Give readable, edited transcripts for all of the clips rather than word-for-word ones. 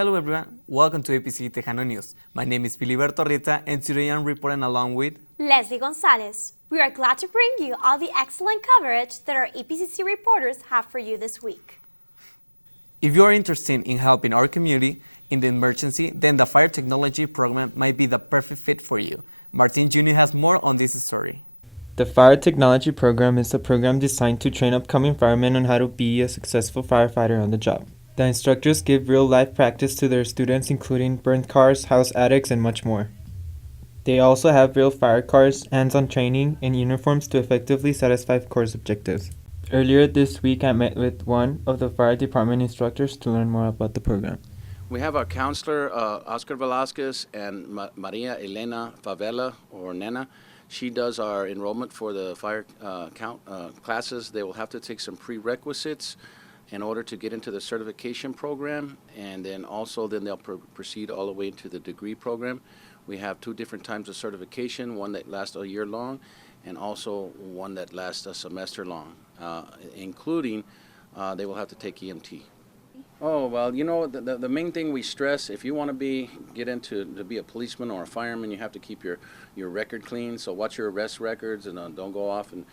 Hello everyone, welcome to EPCC Tejano News. My name is Filiberto Rita and today I'm reporting along with Leslie Gonzalez. We are glad to bring you all the excellent coverage that our EPCC reporters have for you this week. If you are interested in helping our community in the emergency, then the Fire Technology Program might be the perfect fit for you. Martin Jr. has more on this story. The Fire Technology Program is a program designed to train upcoming firemen on how to be a successful firefighter on the job. The instructors give real-life practice to their students, including burnt cars, house attics, and much more. They also have real fire cars, hands-on training, and uniforms to effectively satisfy course objectives. Earlier this week, I met with one of the fire department instructors to learn more about the program. We have our counselor, Oscar Velasquez, and Maria Elena Favela, or Nena. She does our enrollment for the fire classes. They will have to take some prerequisites in order to get into the certification program, and then they'll proceed all the way into the degree program. We have two different types of certification, one that lasts a year long and also one that lasts a semester long, including they will have to take EMT. Oh, well, you know, the main thing we stress, if you want to get into to be a policeman or a fireman, you have to keep your record clean. So watch your arrest records and don't go off and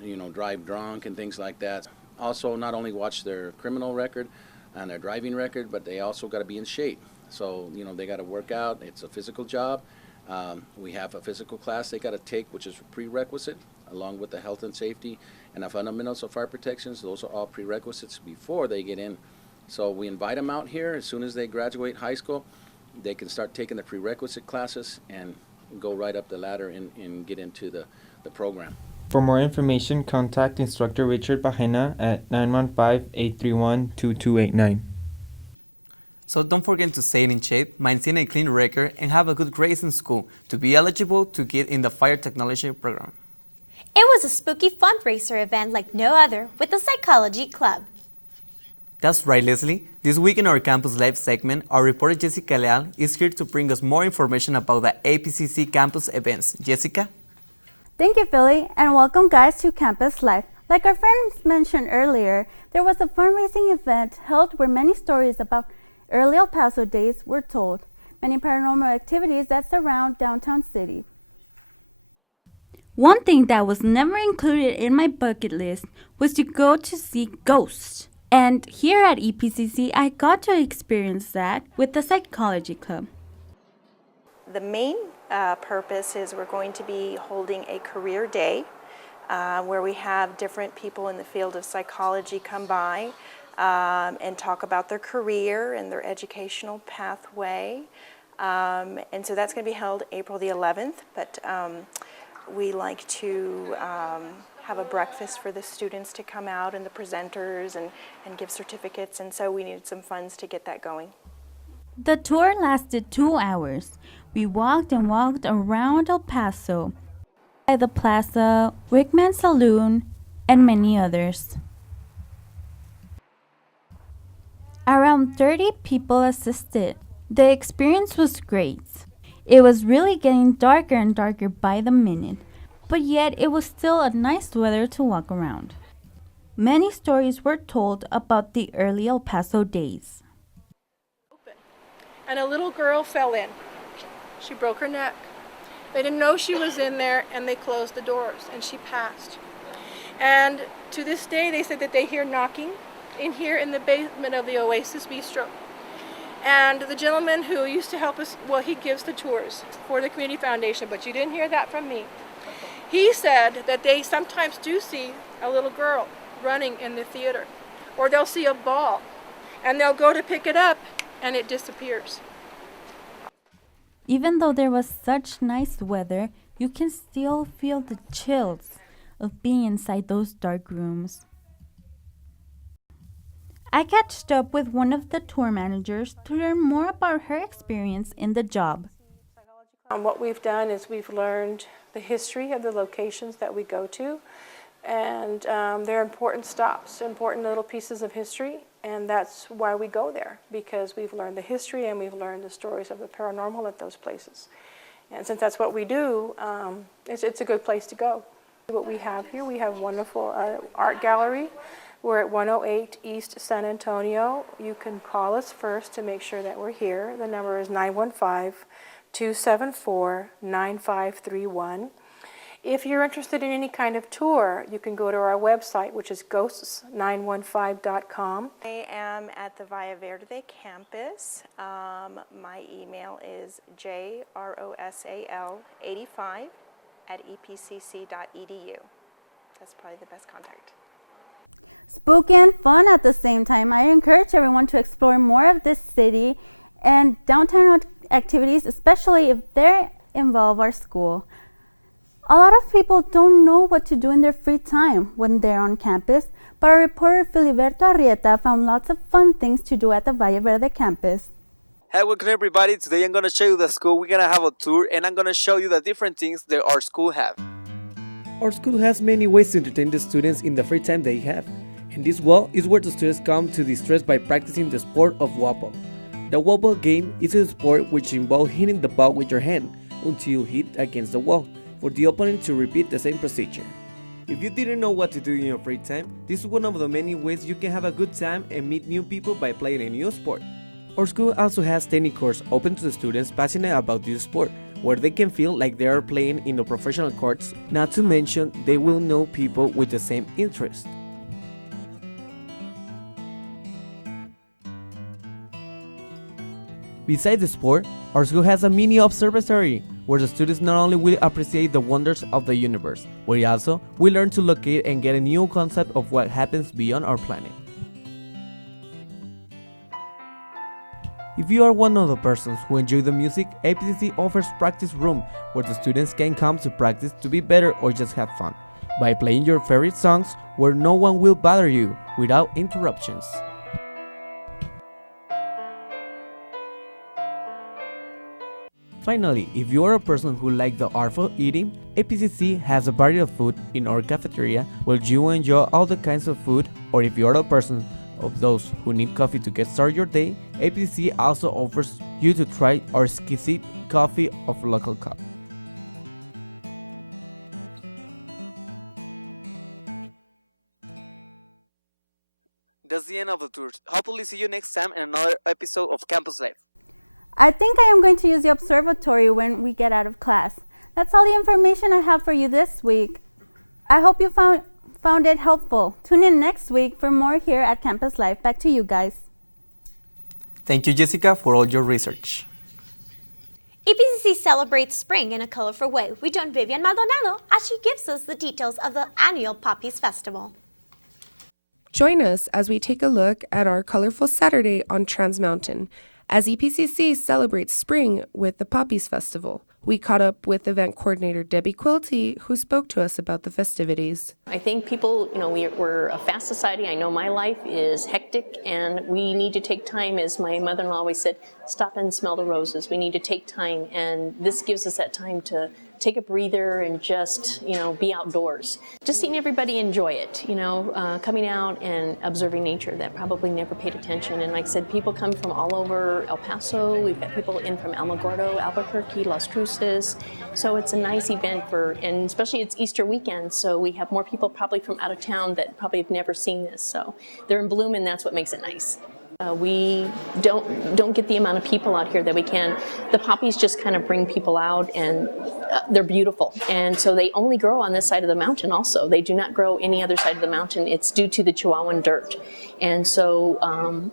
you know, drive drunk and things like that. Also, not only watch their criminal record and their driving record, but they also got to be in shape. So, you know, they got to work out. It's a physical job. We have a physical class they got to take, which is a prerequisite, along with the health and safety and the fundamentals of fire protections. Those are all prerequisites before they get in. So we invite them out here. As soon as they graduate high school, they can start taking the prerequisite classes and go right up the ladder and get into the program. For more information, contact Instructor Richard Bajena at 915-831-2289. So don't forget to stay in shape, maintain a clean record, and have a good grades in school to be eligible to get in the Fire Technology Program. It was a spooky fundraiser event like no other with the Psychology Club. That's right, Leslie. This week in our Campus Live segment, our reporter Jessica Leal is here to bring us more information about the EPCC campus events. Jessica? Thank you, Philly, and welcome guys to Campus Life. Like our friends mentioned earlier, there was a fundraising event held where many stories about early El Paso days were told, many paranormal activities that surround downtown city. One thing that was never included in my bucket list was to go to see ghosts. And here at EPCC, I got to experience that with the Psychology Club. The main purpose is we're going to be holding a career day where we have different people in the field of psychology come by and talk about their career and their educational pathway. And so that's going to be held April the 11th, but we like to have a breakfast for the students to come out and the presenters and give certificates, and so we needed some funds to get that going. The tour lasted 2 hours. We walked and walked around El Paso, by the plaza, Wickman Saloon, and many others. Around 30 people assisted. The experience was great. It was really getting darker and darker by the minute, but yet it was still a nice weather to walk around. Many stories were told about the early El Paso days. And a little girl fell in. She broke her neck. They didn't know she was in there, and they closed the doors, and she passed. And to this day, they said that they hear knocking in here in the basement of the Oasis Bistro. And the gentleman who used to help us, well, he gives the tours for the Community Foundation, but you didn't hear that from me. He said that they sometimes do see a little girl running in the theater, or they'll see a ball, and they'll go to pick it up, and it disappears. Even though there was such nice weather, you can still feel the chills of being inside those dark rooms. I catched up with one of the tour managers to learn more about her experience in the job. What we've done is we've learned the history of the locations that we go to, and they're important stops, important little pieces of history, and that's why we go there, because we've learned the history and we've learned the stories of the paranormal at those places. And since that's what we do, it's a good place to go. What we have here, we have a wonderful art gallery We're at 108 East San Antonio. You can call us first to make sure that we're here. The number is 915-274-9531. If you're interested in any kind of tour, you can go to our website, which is ghosts915.com. I am at the Valle Verde campus. My email is jrosal85@epcc.edu. That's probably the best contact. Spooky and fun at the same time. I encourage everyone to explore more of this city and downtown activities, especially if they involve our school. A lot of people don't know what to do in their free time when they're on campus, but our reporter Filiberto Arrieta found lots of fun things to do at the Valle Verde campus. Hey, welcome everybody. Today I'm going to show you the school. We're going to have a tour and I'm going to show you the different things that our school have. Our school has many ways to entertain the students in the free time they have. And this wall is where the students come to distress by practicing the sport of wobble. The wobble game is a sport which involves hitting the ball with your hand until you hit against the wall, for the opponent to repeat the same procedure. If you didn't know what to do in your free time, this is one of the many ways you can have a good time and meet new people by playing a new sport. Our school also has tennis courts open to the students passionate about this sport, where they can feel like they are playing in the professional courts, not to mention they will know people with the same interest. Besides the sport, our school has a mini observatory, where the students not only will appreciate the wonders of the universe, but also will learn to locate and get a new concept of what happens beyond our planet. If you are one of the persons who enjoy the music, EPCC offers practice room where the students can come to practice to be better or just have fun, by playing your favorite songs where no one will bother you without interruptions. Finally, if you are a person who likes the art of eating, EPCC has a variety of food in our cafeteria where you will enjoy all the kinds of food, or if you are a person of those who need coffee to get started your day, EPCC also offers you to try our exquisite coffee of local cup. That's the end of the tour. Hopefully see you next time in another episode of Campus Life. I think I am going to use the observatory when we get out of class. That's all the information I have for you this week. I hope you found it helpful. Tune in next week for more here at Campus Life. Back to you guys. Thank you, Jessica, for all your research. EPCC celebrates spring in a colorful way. We join Vivian Maldonado as she gives us the details of the annual Puppies Festival. Join us as we take a look at our colorful Saturday on Trans Mountain, as EPCC celebrates spring with the Puppies Festival. We caught up with event coordinator Debbie Quilty, who spoke to us about the festivities. I think people, we're a fast society. I know my life is hectic, and we need to take time, as my mother-in-law always said, stop and smell the roses. We need to take time, and this gives us that time to take a breather and just, be outdoors. Just seeing everybody enjoy it, coming out and observing nature that probably never paid attention. And like I said, people come from all over El Paso. We've got people in from Alamogordo, Albuquerque, Las Cruces. So it's a nice event and especially it's Easter weekend, so we have more people probably from out of town that probably have never seen this. So they're in bloom, and that's what makes it nice. We don't get the amount of people out here that we can. The poppies just kind of bring people out, and they're beautiful. And so they only grow on this side of the mountain also. They do not grow any other side of the mountain. It's due to the Chihuahuan dirt. And so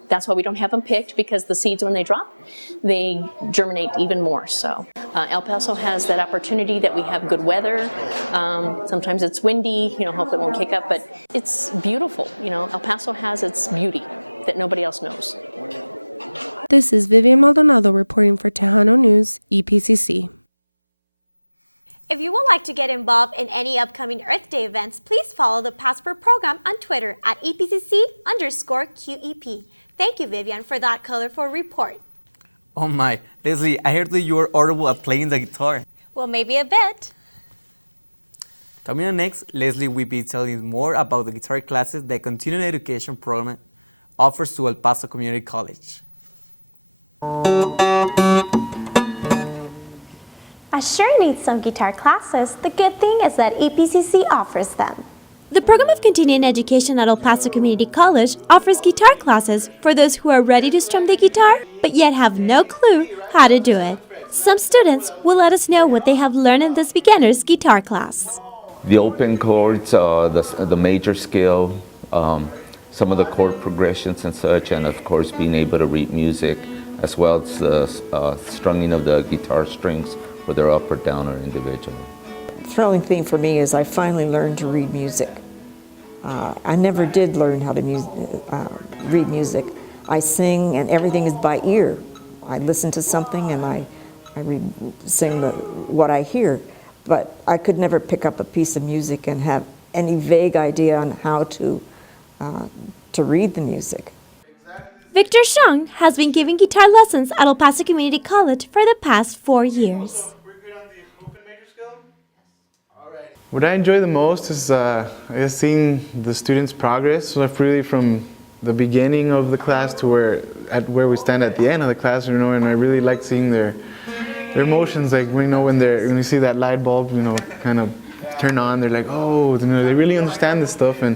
that's why we don't have them picked, because the seeds, when they drop, they germinate even more. So El Paso has that opportunity that we have good weather. Sometimes it's windy, hopefully it won't kick up, but it's beautiful. El Paso has its beauty that nobody else knows. This is Vivian Maldonado reporting for Tejano News, EPCC. If you would like to get involved in any upcoming Earth Day events, please follow the Passport program on Twitter at EPCC_QEP. Thank you, Vivian, for that colorful report. Oh my, Leslie, I heard that you were audible at playing the guitar. Well, maybe a bit. Coming up next, Leslie will be telling you more about the guitar classes the continuing education program offers to El Paso Community College. I sure need some guitar classes. The good thing is that EPCC offers them. The program of continuing education at El Paso Community College offers guitar classes for those who are ready to strum the guitar but yet have no clue how to do it. Some students will let us know what they have learned in this beginner's guitar class. The open chords, the major scale, some of the chord progressions and such, and of course being able to read music, as well as the strumming of the guitar strings, whether up or down or individually. The thrilling thing for me is I finally learned to read music. I never did learn how to read music. I sing and everything is by ear. I listen to something and I sing what I hear, but I could never pick up a piece of music and have any vague idea on how to read the music. Victor Shang has been giving guitar lessons at El Paso Community College for the past 4 years. What I enjoy the most is I guess seeing the students' progress, really from the beginning of the class to where we stand at the end of the class, and I really like seeing their emotions, like when you see that light bulb, kind of turn on, they're like, oh, they really understand this stuff and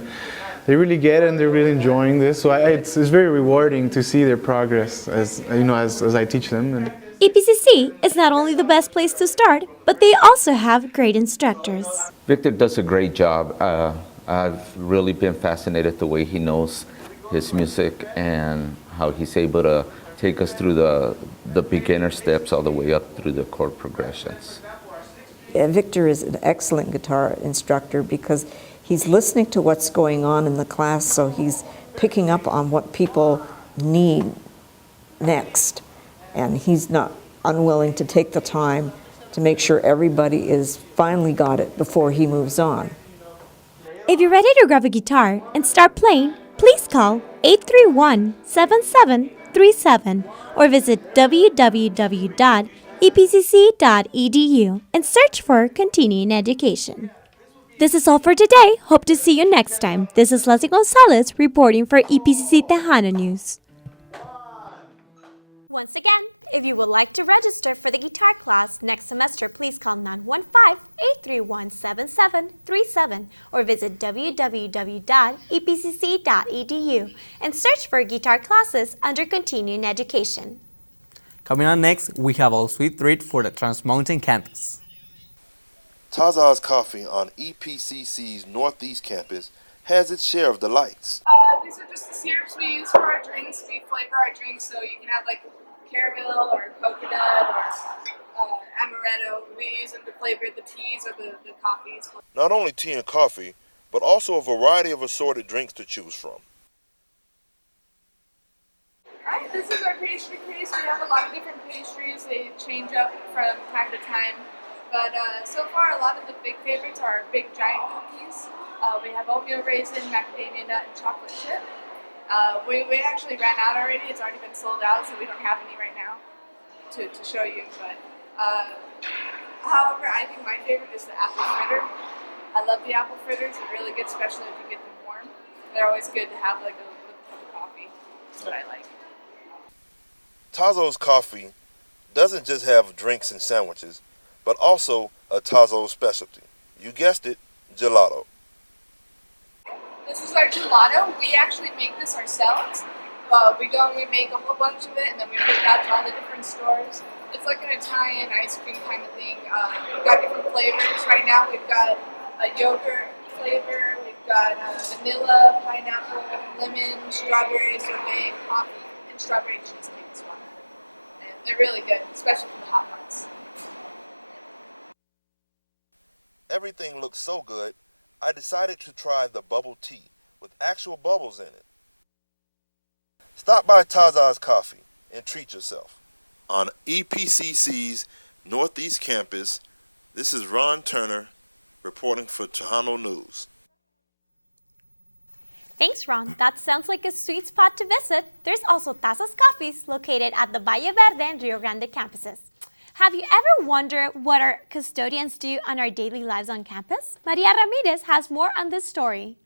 they really get it and they're really enjoying this. So it's very rewarding to see their progress as I teach them. EPCC is not only the best place to start, but they also have great instructors. Victor does a great job. I've really been fascinated the way he knows his music and how he's able to take us through the beginner steps all the way up through the chord progressions. Victor is an excellent guitar instructor because he's listening to what's going on in the class, so he's picking up on what people need next. And he's not unwilling to take the time to make sure everybody is finally got it before he moves on. If you're ready to grab a guitar and start playing, please call 831-7737 or visit www.epcc.edu and search for continuing education. This is all for today. Hope to see you next time. This is Leslie Gonzalez reporting for EPCC Tejano News. Once again, if you would like to register for the guitar class next semester, please call 915-831-7737 or visit www.epcc.edu and search for guitar classes under continuing education. Coming on next, we have our sweet treat for the Trans Mountain campus. Tatas Coffee on EPCC's Northeast campus has its share of delights. These are just the syrups we use for our drinks. We flavor our drinks so you can have like caramel or coconut or amaretto. We use them to flavor the teas or the coffees. Not only tea and coffee, but also a variety of assorted drinks to choose from. Alright, this is our pastry case. We have a lot of different pastries. They change up from time to time. But so far, a lot of the big favorites are our big giant cookies. We have oatmeal raisin, macadamia nut, and chocolate chip. We actually ran out already. It's already been sold out, so we don't have any right now to show you. But however, I think my favorite is the apple fritter. I love the apple fritters. They're really good, especially if you get them warm. They're always good to have with a cup of coffee. That's what I like. Tazo's Coffee doesn't just have drinks and sandwiches, but also a Tazo specialty. You guessed it, gelato. This is our gelato. We actually make this ourselves. We go and we make a whole bunch of it, and then we put it out to all the different stores. It's like an Italian ice cream kind of thing. We've got different flavors. Right now we've got a yogurt flavor, we've got vanilla, pineapple, lemon, strawberry sorbet, coffee, and strawberry cheesecake as well. And they're really good, especially for the hot months. Everything looks so good, I decided to try the bubble tea with actual bubbles in it. Stop by Taza's Coffee and treat yourself. On EPCC's Northeast campus, this is Ron Turner reporting for Tejano News. Thanks, Ron. That sounds like a sweet spot to visit. There's also Tatas Cafes located at the Valle Verde and Rio Grande campuses. Have you ever wondered what our custodians do on our daily lives on campus? Maria Ramirez has more on this story.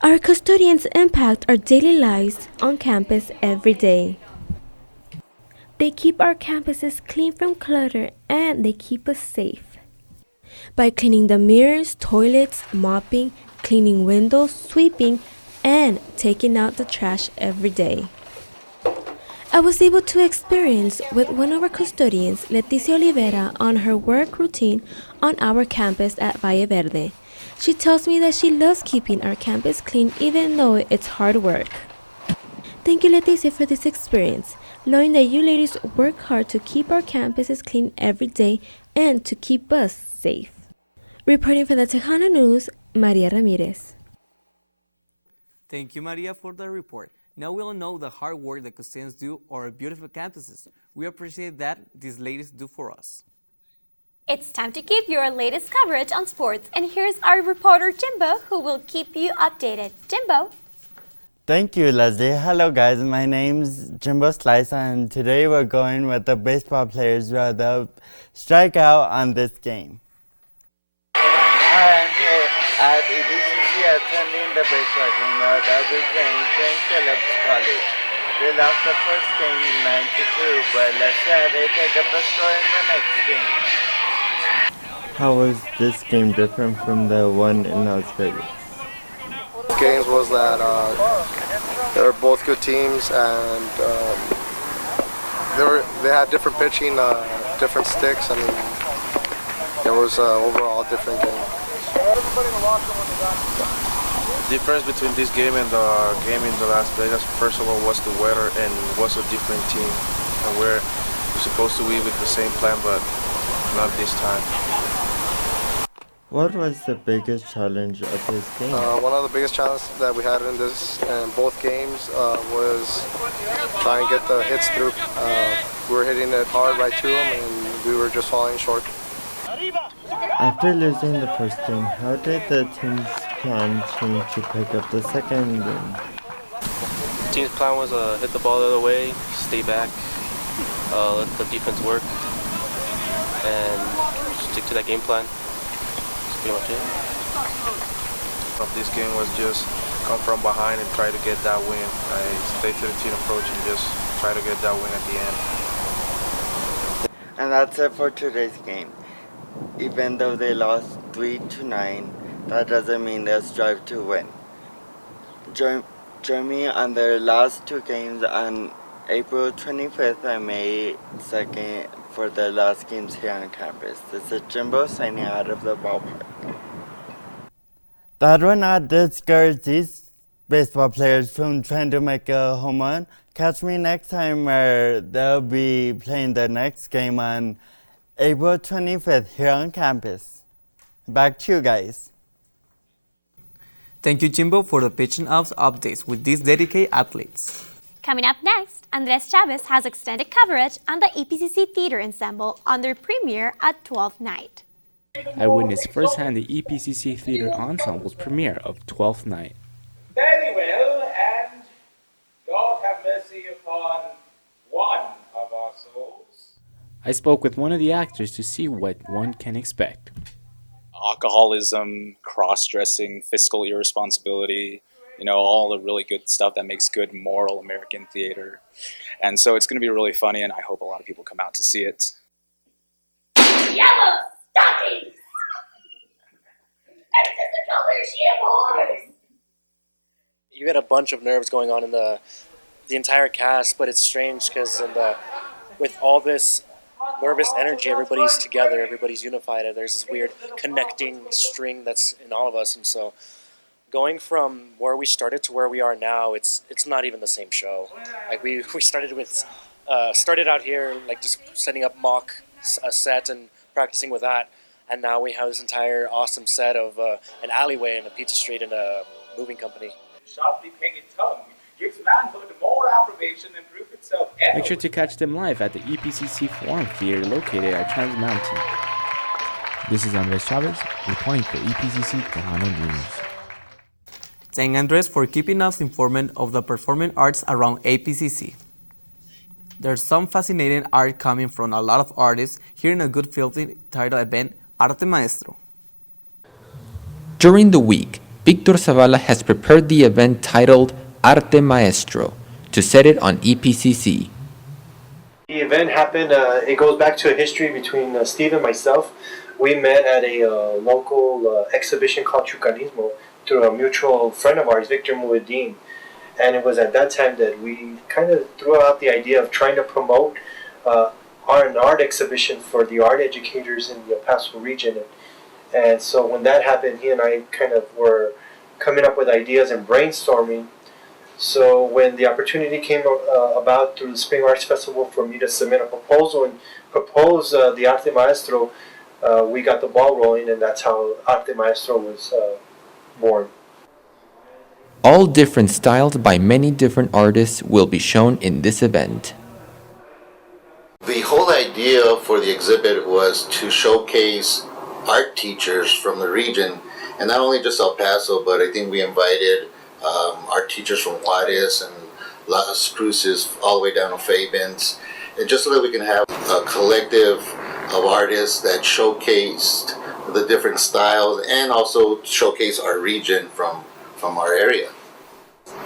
Our custodians impact our daily lives on campus every day. They keep our campuses clean from clutter and they keep us safe. by cleaning the mirrors, toilets, mopping, cleaning windows, sweeping, and taking out the trash every day. I was able to experience with one of our custodians, Leticia Olivera, on her work routine on our campus at Valle Verde. She tells me that she loves keeping our campus clean even though it's hard work. Thank you, Leticia, for this experience, knowing that you ladies work hard to keep our campuses clean every day and to keep us safe. Reporting for the Tejano News, Maria Ramirez. Thank you, Maria, for the report. Now we all know the hard work that custodians do on our beautiful campuses. We appreciate that these ladies do for us. It's time to give your latest coverage on sports, and here's our reporter Jimbo, who will keep you updated. Jimbo. Thank you, Leslie. Hello, guys. My name's Jimbo Slice, and today we're going with the baseball players who had the strikeout on this game. I am here at EPCC attending the baseball game that they'll be playing St. Philip's College. They lost the first game 9-2, but let's see how they take up the score in the next game. How was this game different from the one in Las Vegas? Games was that they were both good teams, and they had different pitching, different sticks. I mean, it was overall a different game. The difference between this game and the game in the Las Vegas, first of all, was the weather, and was a different team. And we're supposed to be with the same plan, but not this time. What was the biggest challenge of this game? One of the biggest challenges that we had in both games was trying to get the hits through. We were hitting it hard right to them, and we were just falling short. After losing the first game, how did the team's plan change to pick up the second game? The team's plan was hit the ball the other way, stay back, let the defense work, and stick to that game plan. That's pretty much it. Of this game was just come from behind and try to get that win. I stay to the team approach and just try to get that win at the end. And that's it for today's game. Even though they lost 3-9, that doesn't mean they'll strive to win. Join me on their last two games on April 25th and May 2nd for the last games here on campus. This is Jimbo signing out of the ballpark. That will not discourage these baseball players from trying to make a home run. Catch me next time where they'll be playing the next game on April 25th here on campus. Back to you guys. Thank you, Jimbo, for the pitching ops updates with these dedicated athletes. Coming up next, Andres Chavez has extended coverage on the EPCC Theater Ensemble on their premiere at 12th Night. I witnessed firsthand the EPCC Theater Ensemble's premiere of 12th Night. Very well, and God have mercy upon one of our souls. I spoke with one of the actors to see what one can expect. Alcoholism, cross-dressing, fiscal irresponsibility, all the really good stuff that makes good moral American theater. And so it's going to be really funny, and I hope a lot of people come out to see it. Yellow stockings! This is the color she abhors! You get a bunch of nerves going on in the entire cast, but it's strange because with all this nervous energy, everybody's together, everybody's unified, and there's this weird connecting string that's in all of us. And so going from where we started to where we are now, it's not even the same show. Like we started out here like just setting up mock a set and practicing with that, and now we have this entire awesome set of an alleyway and a pizza street and a moving company. Sharply painted tongue gives manhood more approbation than proof itself ever. Make sure to catch them live at the EPCC Forum Theater located at Trans Mountain. This is Andres Chavez reporting for EPCC Tejano News. Thank Andres for keeping us informed of the performing arts around APCC. There's some fascinating art coming from a lot of artists here in a good filthy title event, Arte Maestro. During the week, Victor Zavala has prepared the event titled Arte Maestro to set it on EPCC. The event happened, it goes back to a history between Steve and myself. we met at a local exhibition called Chucanismo through a mutual friend of ours, Victor Mueddin. And it was at that time that we kind of threw out the idea of trying to promote an art exhibition for the art educators in the El Paso region. And so when that happened, he and I kind of were coming up with ideas and brainstorming. So when the opportunity came about through the Spring Arts Festival for me to submit a proposal and propose the Arte Maestro, we got the ball rolling, and that's how Arte Maestro was born. All different styles by many different artists will be shown in this event. The whole idea for the exhibit was to showcase art teachers from the region, and not only just El Paso, but I think we invited art teachers from Juarez and Las Cruces all the way down to Fabens, and just so that we can have a collective of artists that showcased the different styles and also showcase our region from our area.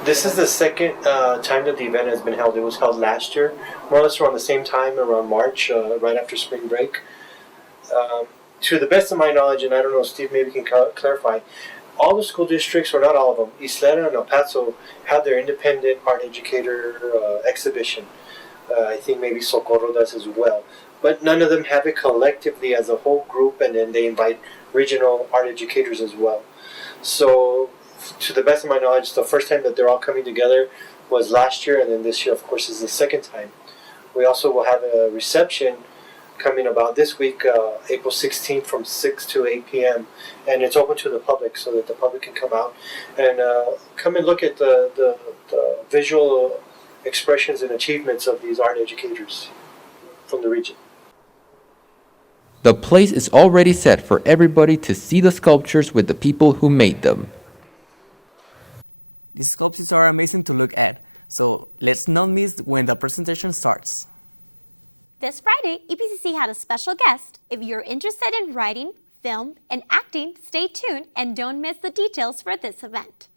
This is the second time that the event has been held. It was held last year, more or less around the same time, around March, right after spring break. To the best of my knowledge, and I don't know, Steve maybe can clarify, all the school districts, or not all of them, Isleta and El Paso have their independent art educator exhibition. I think maybe Socorro does as well. But none of them have it collectively as a whole group, and then they invite regional art educators as well. So, to the best of my knowledge, the first time that they're all coming together was last year, and then this year, of course, is the second time. We also will have a reception coming about this week, April 16th from 6 to 8 p.m. And it's open to the public so that the public can come out and come and look at the visual expressions and achievements of these art educators from the region. The place is already set for everybody to see the sculptures with the people who made them. These sculptures are amazing to look at, so let's not miss when the presentation starts. This Friday, EPCC had a special guest. If you're interested in writing, film, and acting, stay tuned and don't miss the details for this event.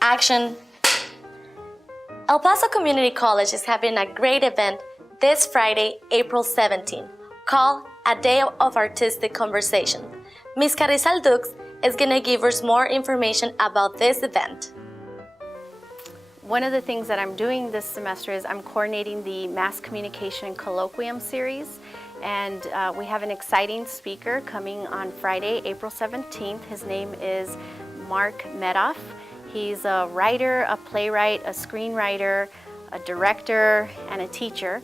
Action! El Paso Community College is having a great event this Friday, April 17, called A Day of Artistic Conversation. Ms. Carrizal Dux is going to give us more information about this event. One of the things that I'm doing this semester is I'm coordinating the Mass Communication Colloquium series, and we have an exciting speaker coming on Friday, April 17th. His name is Mark Medoff. He's a writer, a playwright, a screenwriter, a director, and a teacher,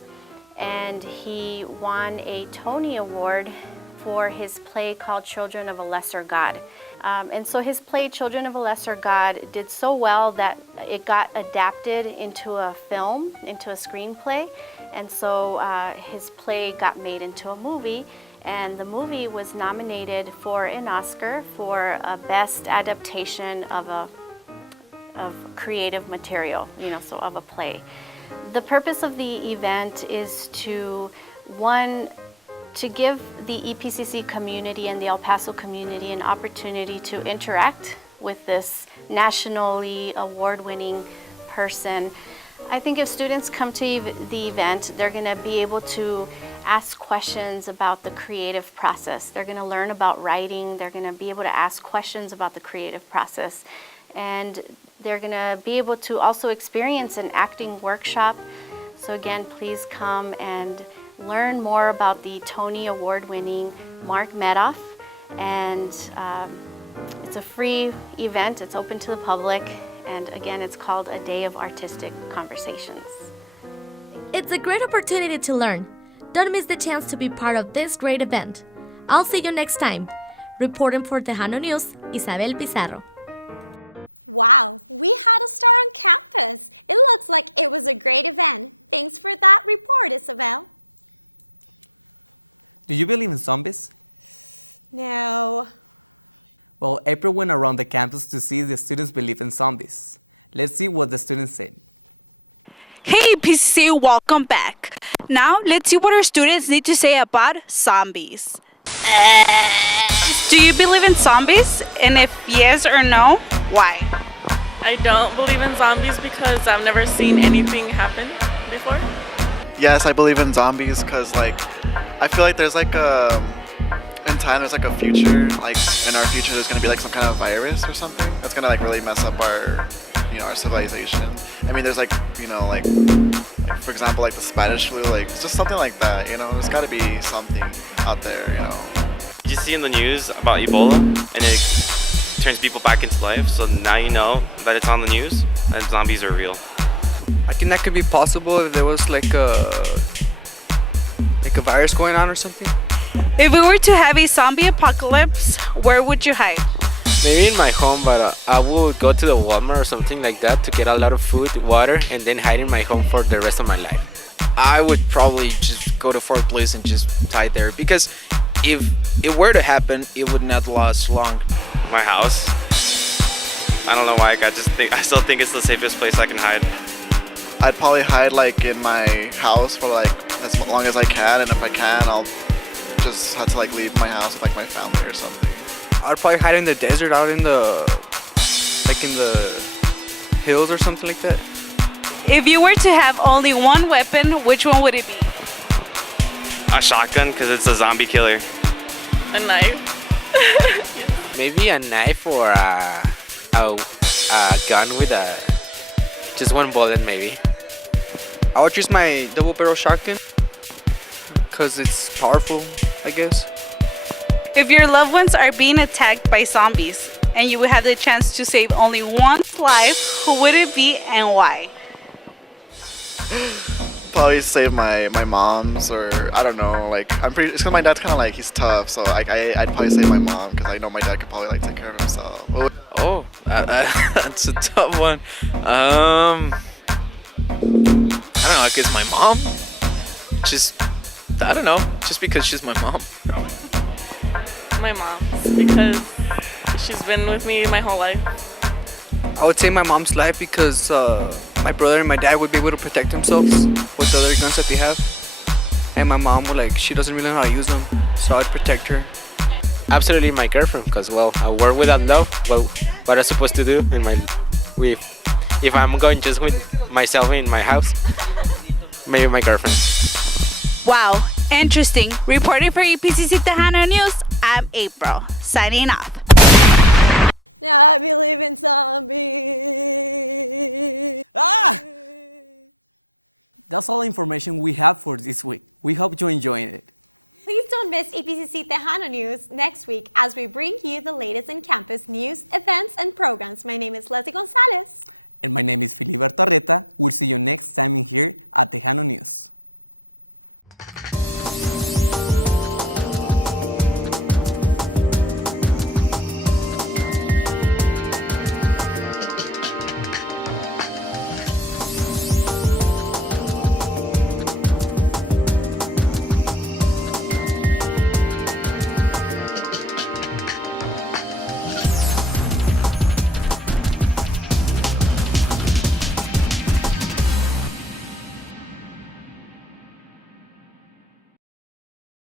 and he won a Tony Award for his play called Children of a Lesser God. And so his play, Children of a Lesser God, did so well that it got adapted into a film, into a screenplay. And so his play got made into a movie, and the movie was nominated for an Oscar for a best adaptation of creative material, so of a play. The purpose of the event is to give the EPCC community and the El Paso community an opportunity to interact with this nationally award-winning person. I think if students come to the event, they're going to be able to ask questions about the creative process. They're going to learn about writing. They're going to be able to ask questions about the creative process. And they're going to be able to also experience an acting workshop. So again, please come and learn more about the Tony Award-winning Mark Medoff, and it's a free event. It's open to the public, and again, it's called A Day of Artistic Conversations. It's a great opportunity to learn. Don't miss the chance to be part of this great event. I'll see you next time. Reporting for Tejano News, Isabel Pizarro. Wow, we had a star on campus. It looks like it was a great event. Thanks for that report, Isabel. Do you believe in zombies? No. Well, April went around the campus to see if the students believe in zombies. Let's see what the students said. Hey EPCC, welcome back. Now, let's see what our students need to say about zombies. Do you believe in zombies? And if yes or no, why? I don't believe in zombies because I've never seen anything happen before. Yes, I believe in zombies because I feel like there's a time there's like a future, like in our future there's gonna be like some kind of virus or something that's gonna like really mess up our, you know, our civilization. I mean, there's like, you know, like for example, like the Spanish flu, like it's just something like that, you know. There's got to be something out there, you know. You see in the news about Ebola, and it turns people back into life. So now you know that it's on the news and zombies are real. I think that could be possible if there was like a virus going on or something. If we were to have a zombie apocalypse, where would you hide? Maybe in my home, but I would go to the Walmart or something like that to get a lot of food, water, and then hide in my home for the rest of my life. I would probably just go to Fort Bliss and just hide there, because if it were to happen, it would not last long. My house. I don't know why. I still think it's the safest place I can hide. I'd probably hide like in my house for like as long as I can, and if I can, I'll just have to like leave my house with like my family or something. I'd probably hide in the desert, out in the hills or something like that. If you were to have only one weapon, which one would it be? A shotgun, because it's a zombie killer. A knife. Maybe a knife or a gun with just one bullet, maybe. I would choose my double barrel shotgun because it's powerful, I guess. If your loved ones are being attacked by zombies and you would have the chance to save only one's life, who would it be and why? Probably save my mom's, or I don't know, like it's because my dad's kind of like, he's tough, so I'd probably save my mom because I know my dad could probably like take care of himself. Oh, that's a tough one. I don't know, I guess my mom. I don't know, just because she's my mom. My mom's, because she's been with me my whole life. I would save my mom's life because my brother and my dad would be able to protect themselves with the other guns that they have. And my mom would she doesn't really know how to use them, so I'd protect her. Absolutely my girlfriend, because well, a world without love, well, what I'm supposed to do if I'm going just with myself in my house, maybe my girlfriend. Wow, interesting. Reporting for EPCC Tejano News, I'm April, signing off. Now I believe in zombies. That's all the information we have for this week. We hope you enjoyed it. Please don't miss EPCC Tejano News next week as we bring you the latest in campus news, events, and programs. My name is Leslie Gonzalez. And my name is Filiberto Arreta. We'll see you next time in here at Tejano News.